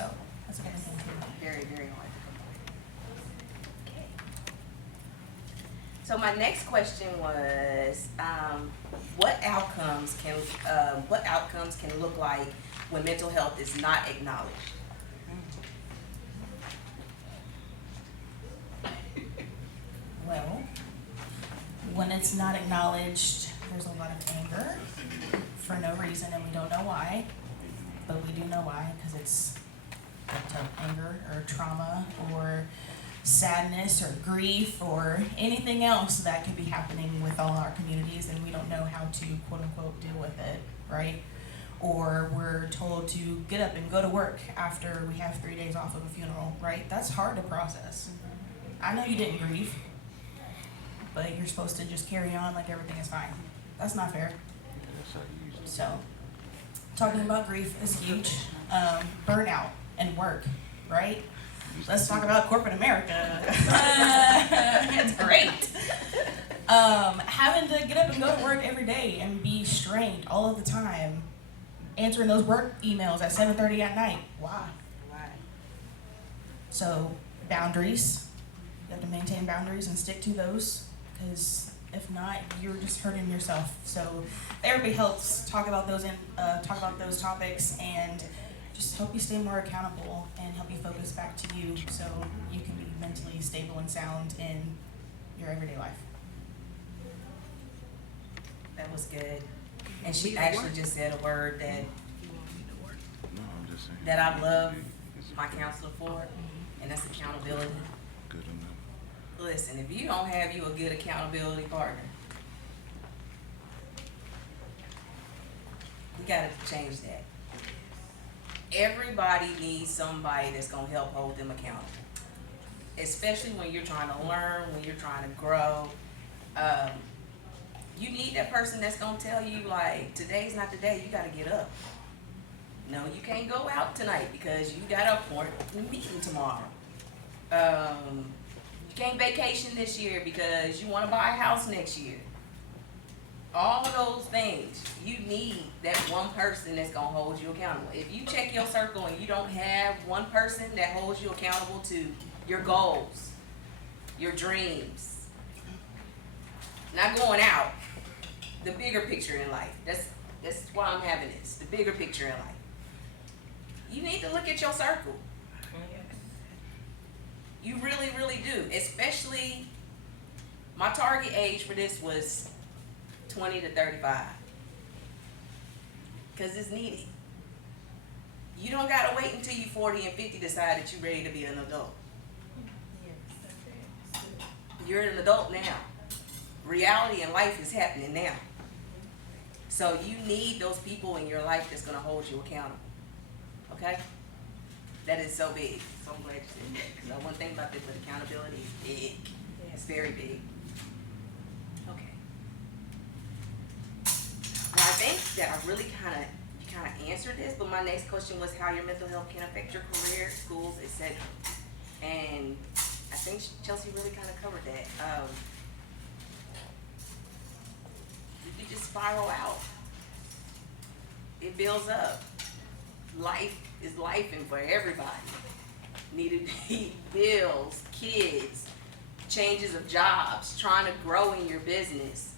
So that's another thing too. Very, very hard to come by. Okay. So my next question was, what outcomes can look like when mental health is not acknowledged? Well, when it's not acknowledged, there's a lot of anger for no reason, and we don't know why. But we do know why, because it's anger or trauma or sadness or grief or anything else that could be happening with all our communities, and we don't know how to quote unquote deal with it, right? Or we're told to get up and go to work after we have 3 days off of a funeral, right? That's hard to process. I know you didn't grieve, but you're supposed to just carry on like everything is fine. That's not fair. So, talking about grief is huge. Burnout and work, right? Let's talk about corporate America. It's great. Having to get up and go to work every day and be strained all of the time. Answering those work emails at 7:30 at night. Why? So, boundaries. You have to maintain boundaries and stick to those, because if not, you're just hurting yourself. So, therapy helps talk about those topics and just help you stay more accountable and help you focus back to you, so you can be mentally stable and sound in your everyday life. That was good. And she actually just said a word that I love my counselor for, and that's accountability. Good enough. Listen, if you don't have you a good accountability partner, we gotta change that. Everybody needs somebody that's gonna help hold them accountable. Especially when you're trying to learn, when you're trying to grow. You need that person that's gonna tell you, like, today's not the day, you gotta get up. No, you can't go out tonight because you got a important meeting tomorrow. You can't vacation this year because you wanna buy a house next year. All of those things, you need that one person that's gonna hold you accountable. If you check your circle and you don't have one person that holds you accountable to your goals, your dreams, not going out, the bigger picture in life. That's why I'm having this, the bigger picture in life. You need to look at your circle. You really, really do. Especially, my target age for this was 20 to 35. Because it's needed. You don't gotta wait until you 40 and 50 to decide that you're ready to be an adult. You're an adult now. Reality in life is happening now. So you need those people in your life that's gonna hold you accountable. Okay? That is so big. So I'm glad you said that. Because one thing about this with accountability is big. It's very big. Okay. Well, I think that I really kind of answered this, but my next question was how your mental health can affect your career, schools, etc. And I think Chelsea really kind of covered that. You could just spiral out. It builds up. Life is lifing for everybody. Needed to pay bills, kids, changes of jobs, trying to grow in your business.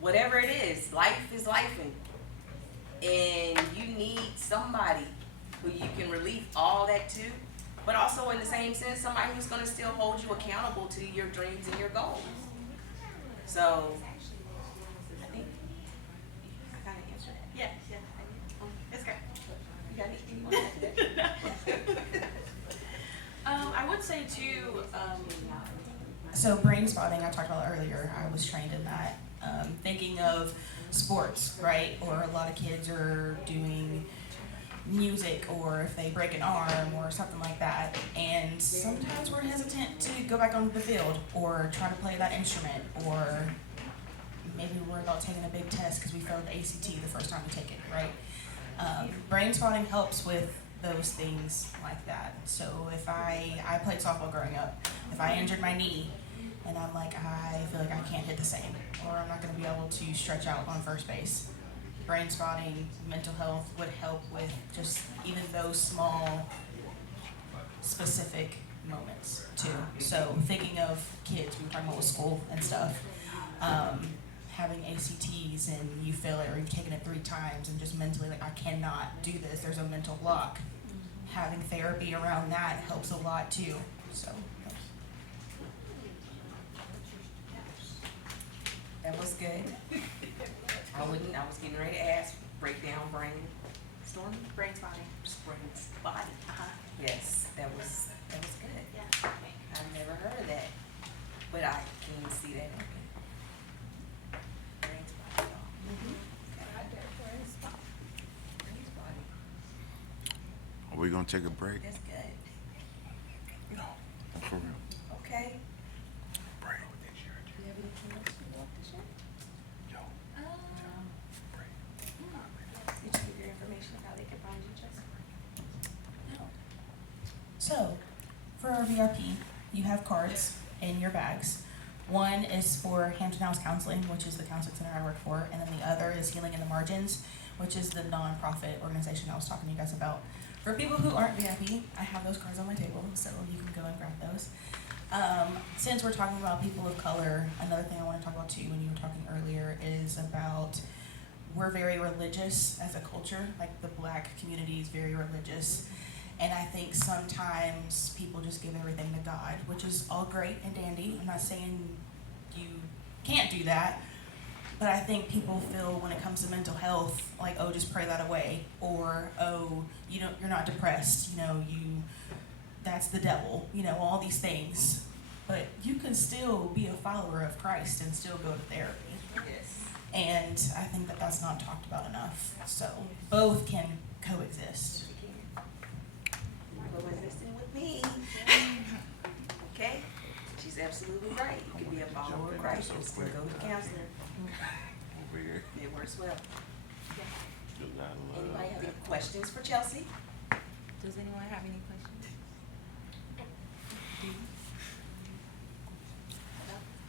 Whatever it is, life is lifing. And you need somebody who you can relieve all that to, but also in the same sense, somebody who's going to still hold you accountable to your dreams and your goals. So, I think I kind of answered that. Yeah. It's okay. You got anything you want to add to that? I would say too, So brain spotting, I talked about earlier, I was trained in that. Thinking of sports, right? Or a lot of kids are doing music, or if they break an arm or something like that. And sometimes we're hesitant to go back on the field or try to play that instrument, or maybe we're about taking a big test because we failed the ACT the first time we take it, right? Brain spotting helps with those things like that. So if I played softball growing up, if I injured my knee and I'm like, I feel like I can't hit the same, or I'm not going to be able to stretch out on first base, brain spotting, mental health would help with just even those small specific moments too. So thinking of kids, we were talking about with school and stuff, having ACTs and you fail it or you've taken it 3 times and just mentally like, I cannot do this, there's a mental block. Having therapy around that helps a lot too, so. That was good. I was getting ready to ask, break down brainstorming, Brain spotting. brains, body. Yes, that was good. Yeah. I've never heard of that, but I can see that. Brains, body, y'all. Brains, body. Are we gonna take a break? That's good. No, for real. Okay. Break. Do you have anything else you want to share? Yo, break. Did you give your information of how they can find you, Jessica? So, for our VRP, you have cards in your bags. One is for Hampton House Counseling, which is the counseling center I work for, and then the other is Healing in the Margins, which is the nonprofit organization I was talking to you guys about. For people who aren't VIP, I have those cards on my table, so you can go and grab those. Since we're talking about people of color, another thing I want to talk about too when you were talking earlier is about we're very religious as a culture, like the Black community is very religious. And I think sometimes people just give everything to God, which is all great and dandy. I'm not saying you can't do that, but I think people feel when it comes to mental health, like, oh, just pray that away, or oh, you're not depressed, that's the devil, all these things. But you can still be a follower of Christ and still go to therapy. Yes. And I think that that's not talked about enough. So both can coexist. Coexisting with me. Okay? She's absolutely right. You can be a follower of Christ and still go to counselor. Over here. It works well. You got love. Anybody have any questions for Chelsea? Does anyone have any questions?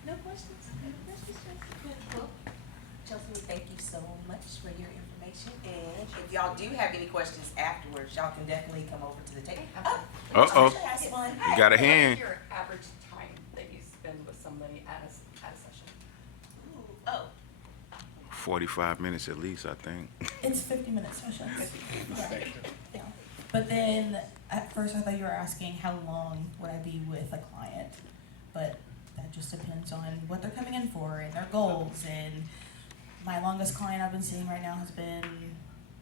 No questions? No questions, Chelsea? Well, Chelsea, we thank you so much for your information. And if y'all do have any questions afterwards, y'all can definitely come over to the table. Uh-oh. That's fun. You got a hand. What's your average time that you spend with somebody at a session? Ooh, oh, 45 minutes at least, I think. It's 50-minute sessions. Yeah. But then at first I thought you were asking how long would I be with a client, but that just depends on what they're coming in for and their goals. And my longest client I've been seeing right now has been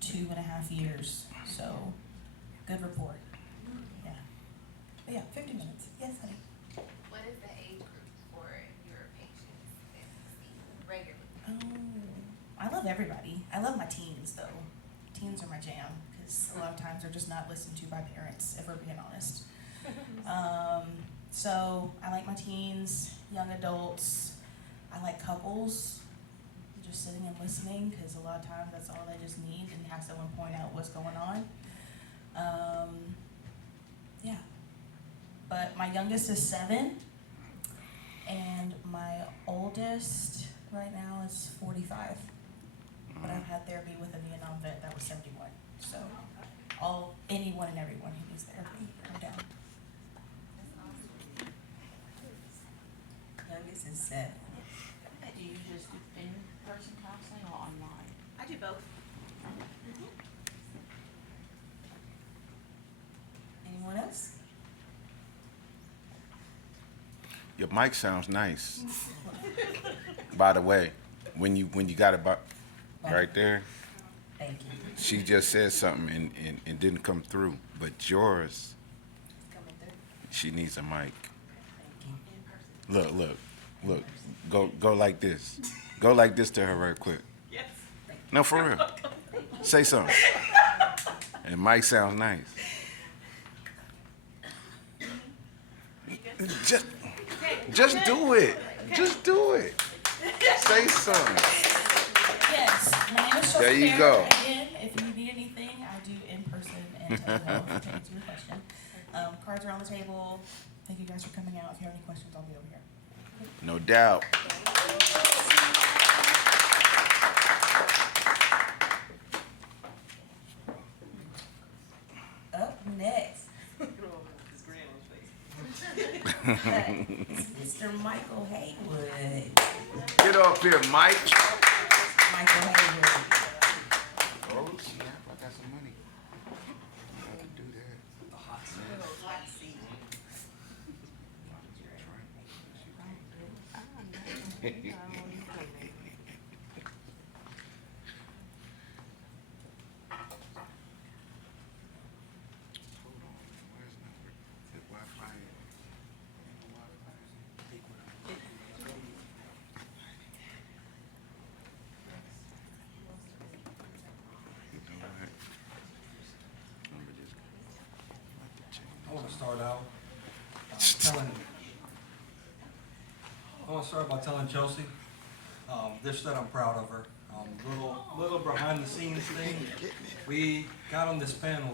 2.5 years. So good report. Yeah. But yeah, 50 minutes. Yes, honey. What is the age group for your patients that you see regularly? Oh, I love everybody. I love my teens though. Teens are my jam because a lot of times they're just not listened to by parents, if we're being honest. So I like my teens, young adults. I like couples, just sitting and listening because a lot of times that's all they just need and have someone point out what's going on. Yeah. But my youngest is 7 and my oldest right now is 45. But I've had therapy with a Vietnam vet that was 71. So anyone and everyone who needs therapy, I'm down. youngest is 7. Do you just do in-person counseling or online? I do both. Anyone else? Your mic sounds nice. By the way, when you got it right there, Thank you. she just said something and didn't come through. But yours, It's coming through. she needs a mic. Thank you. Look. Go like this. Go like this to her right quick. Yes. No, for real. Say something. And mic sounds nice. Just do it. Just do it. Say something. Yes, my name is Chelsea There you Fair. go. Again, if you need anything, I do in-person and telehealth to answer your question. Cards are on the table. Thank you guys for coming out. If you have any questions, I'll be over here. No doubt. Up next. Mr. Michael Haywood. Get up here, Mike. Michael Haywood. Oh, snap, I got some money. I have to do that. Hot seat. Hold on, where's the Wi-Fi at? You know what? Let me just- I want to start out by telling Chelsea this that I'm proud of her. Little behind the scenes thing. We got on this panel